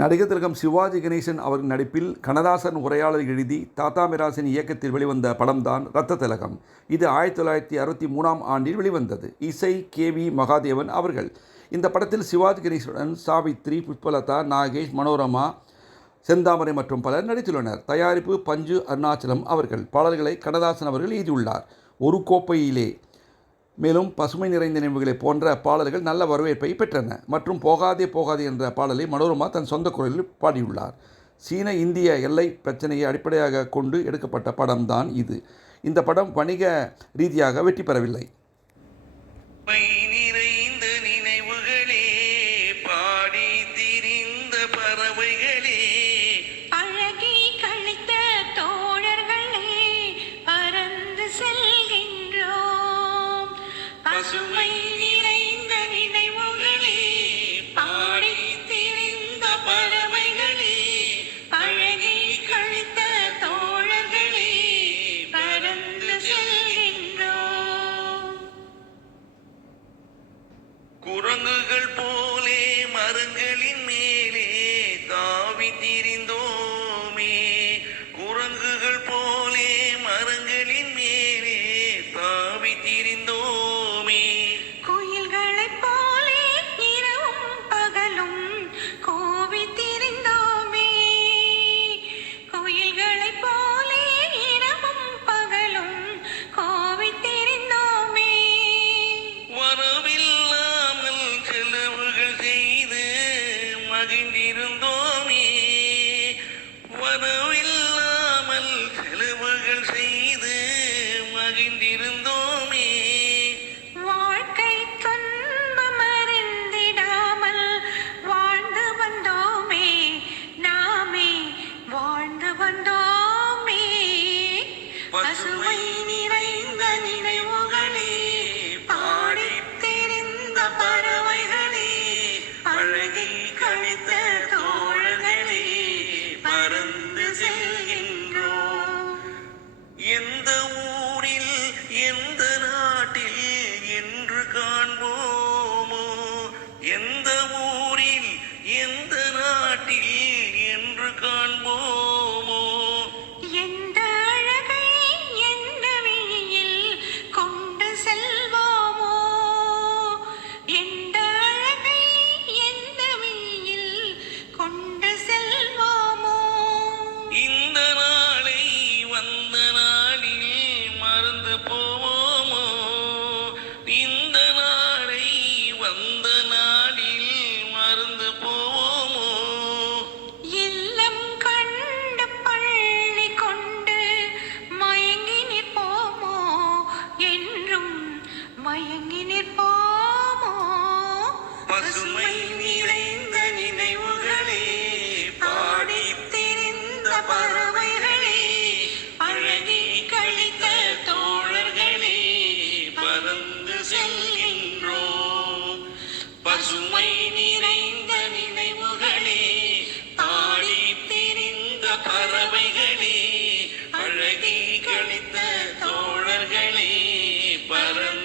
நடிகர் திலகம் சிவாஜி கணேசன் அவரின் நடிப்பில் கண்ணதாசன் உரையாடல் எழுதி தாத்தா மிராசின் இயக்கத்தில் வெளிவந்த படம்தான் ரத்த திலகம். இது 1963ஆம் ஆண்டில் வெளிவந்தது. இசை கே.வி. மகாதேவன் அவர்கள். இந்த படத்தில் சிவாஜி கணேசனுடன் சாவித்ரி, புஷ்பலதா, நாகேஷ், மனோரமா, செந்தாமரை மற்றும் பலர் நடித்துள்ளனர். தயாரிப்பு பஞ்சு அருணாச்சலம் அவர்கள். பாடல்களை கண்ணதாசன் அவர்கள் எழுதியுள்ளார். ஒரு கோப்பையிலே, மேலும் பசுமை நிறைந்த நினைவுகளை போன்ற பாடல்கள் நல்ல வரவேற்பை பெற்றன. மற்றும் போகாதே போகாதே என்ற பாடலை மனோரமா தன் சொந்த குரலில் பாடியுள்ளார். சீன இந்திய எல்லை பிரச்சனையை அடிப்படையாக கொண்டு எடுக்கப்பட்ட படம்தான் இது. இந்த படம் வணிக ரீதியாக வெற்றி பெறவில்லை. பசுமை நிறைந்த நினைவுகளே, பாடி திரிந்த பறவைகளே, பழகி கழித்த தோழர்களே, பறந்து செல்கின்றோம். குரங்குகள் போலே மரங்களின் மேலே தாவி திரிந்தோமே, குரங்குகள் போலே மரங்களின் மேலே தாவி திரிந்தோம். மகிழ்ந்திருந்தோமே, வரவில்லாமல் செலவுகள் செய்து மகிழ்ந்திருந்தோமே. வாழ்க்கை துன்பம் அறிந்திடாமல் வாழ்ந்து வந்தோமே, நாமே வாழ்ந்து வந்தோமே. பசுமை நிறைந்த நினைவுகளே, பாடி தெரிந்த பறவைகளே, பழகி கழித்த தோழர்களே, பறந்து செல்கின்றோம். எந்த ஊரில் எந்த நாட்டில் என்று காண்போமோ, எந்த ஊரில் எந்த நாட்டில் என்று காண்போமோ. எந்த அழகை எந்த விழியில் கொண்டு செல்வோமோ, எந்த அழகை எந்த விழியில் கொண்டு செல்வோமோ. இந்த நாளை வந்த நாளில் மறந்து போவோமோ, இந்த நாளை வந்த நாளில் மறந்து போவோமோ. இல்லம் கண்டு பள்ளி கொண்டு மயங்கி நிற்போமோ, என்றும் மயங்கி நிற்போமோ. பசுமை நிறைந்த நினைவுகளே, பாடி திரிந்த பறவைகளே, அழகி கழித்த தோழர்களே, பறந்து செல்கின்றோம். பசுமை நிறைந்த நினைவுகளே, பாடி திரிந்த பறவைகளே, அழகி கழித்த தோழர்களே, பறந்து